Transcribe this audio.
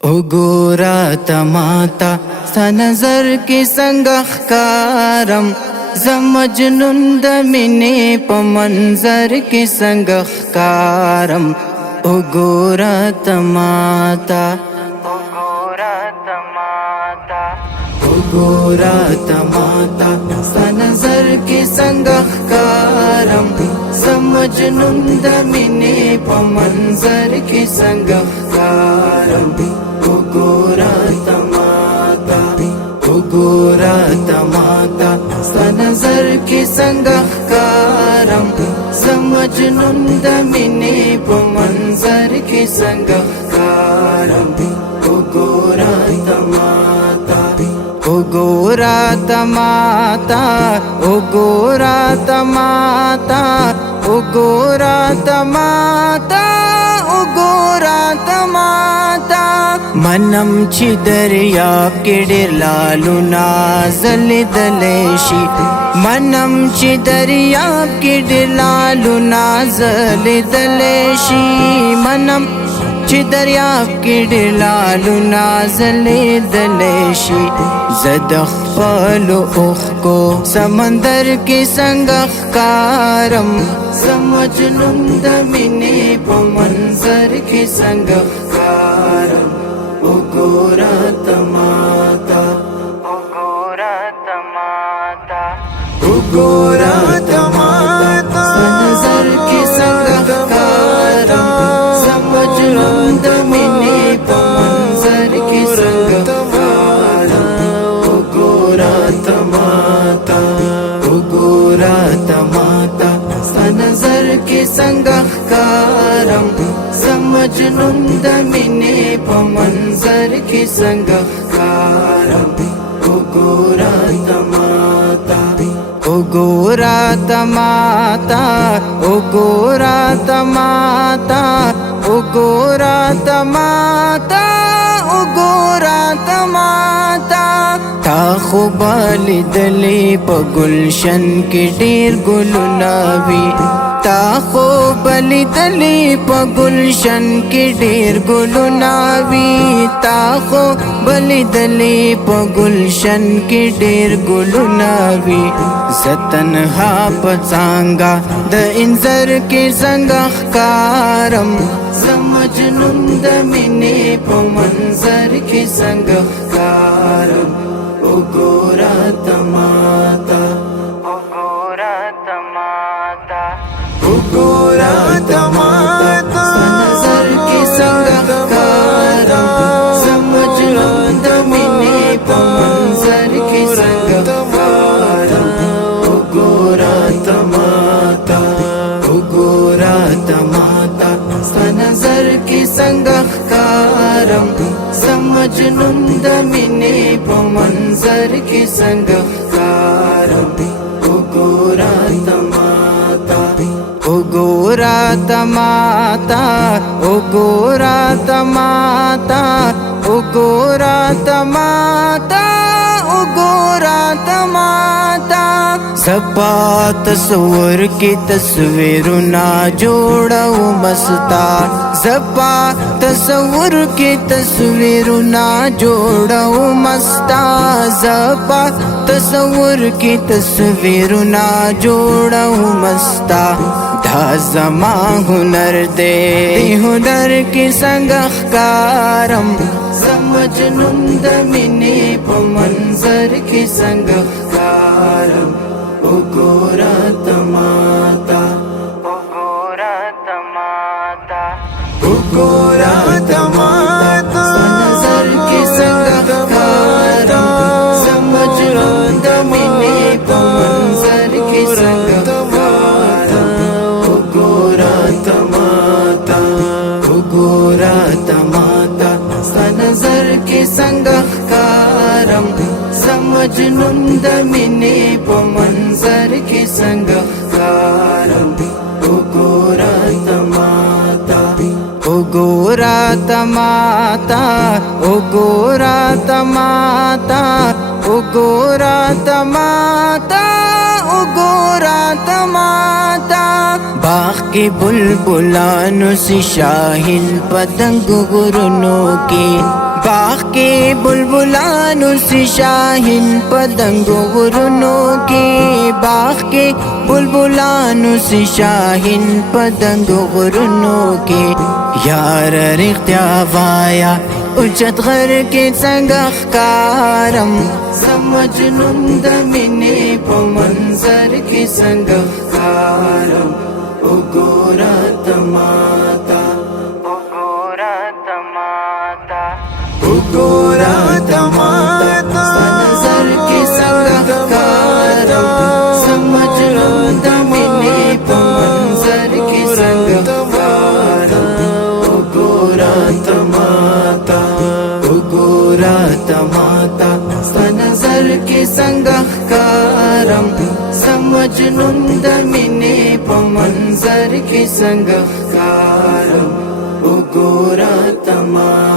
उगोरा तमाता नजर की संगखकारम जमजनुन दमिने पमंजर की संगखकारम उगोरा तमाता उगोरा तमाता नजर की संगखकारम जमजनुन दमिने पमंजर की संगखकारम उगोरा तमाता नजर की संगखकारम समजनुन दमिने पमंजर की संगखकारम उगोरा तमाता उगोरा तमाता उगोरा तमाता उगोरा तमाता उगोरा तमाता मनम चिदरिया किडिलालु नाजल दलेशी मनम चिदरिया किडिलालु नाजल दलेशी मनम चिदरिया किडिलालु नाजल दलेशी ज़दख़्फ़ल उख़को समंदर के संगखकारम समजनुन दमिने पमंजर के संगखकारम उगोरा तमाता उगोरा तमाता उगोरा तमाता नजर के संगखकारम समजनुन दमिने पमंजर के संगखकारम उगोरा तमाता उगोरा तमाता नजर के संगखकारम समजनुन दमिने पमंजर के संगखकारम उगोरा तमाता उगोरा तमाता उगोरा तमाता उगोरा तमाता उगोरा तमाता ताखो बाली दली पगुलशन के ढेर गुलनावी ताखो बली दली पगुलशन के ढेर गुलनावी ताखो बली दली पगुलशन के ढेर गुलनावी जतन हा पचांगा द इंजर के संगखकारम समजनुन दमिने पमंजर के संगखकारम उगोरा तमाता उगोरा तमाता उगोरा तमाता नजर के संगखकारम समजनुन दमिने पमंजर के संगखकारम उगोरा तमाता उगोरा तमाता नजर के संगखकारम समजनुन दमिने पमंजर के संगखकारम उगोरा तमाता उगोरा तमाता उगोरा तमाता उगोरा तमाता उगोरा तमाता सपा तस्वर की तस्वीर ना जोड़ो मस्ता सपा तस्वर की तस्वीर ना जोड़ो मस्ता सपा तस्वर की तस्वीर ना जोड़ो मस्ता धाजमा हुनर दे हुनर की संगखकारम समजनुन दमिने पमंजर की संगखकारम उगोरा तमाता उगोरा तमाता उगोरा तमाता नजर की संगखकारम समजनुन दमिने पमंजर की संगखकारम उगोरा तमाता उगोरा तमाता नजर के संगखकारम समजनुन दमिने पमंजर के संगखकारम उगोरा तमाता उगोरा तमाता उगोरा तमाता उगोरा तमाता उगोरा तमाता बाग के बुलबुलानों से शाहिल पतंग गुरनों के बाग के बुलबुलानु सी शाहीन पतंगों गुरुनों के, बाग के बुलबुलानु सी शाहीन पतंगों गुरुनों के, यार रिख्त्या वाया उजत घर के संगखकारम, समझनुन दमिने पमंजर के संगखकारम, उगोरा तमाता, उगोरा तमाता, उगोरा तमाता, नजर के संगखकारम, समझनुन दमिने पमंजर के संगखकारम, उगोरा तमाता, उगोरा तमाता, नजर के संगखकारम, समझनुन दमिने पमंजर के संगखकारम, उगोरा तमाता।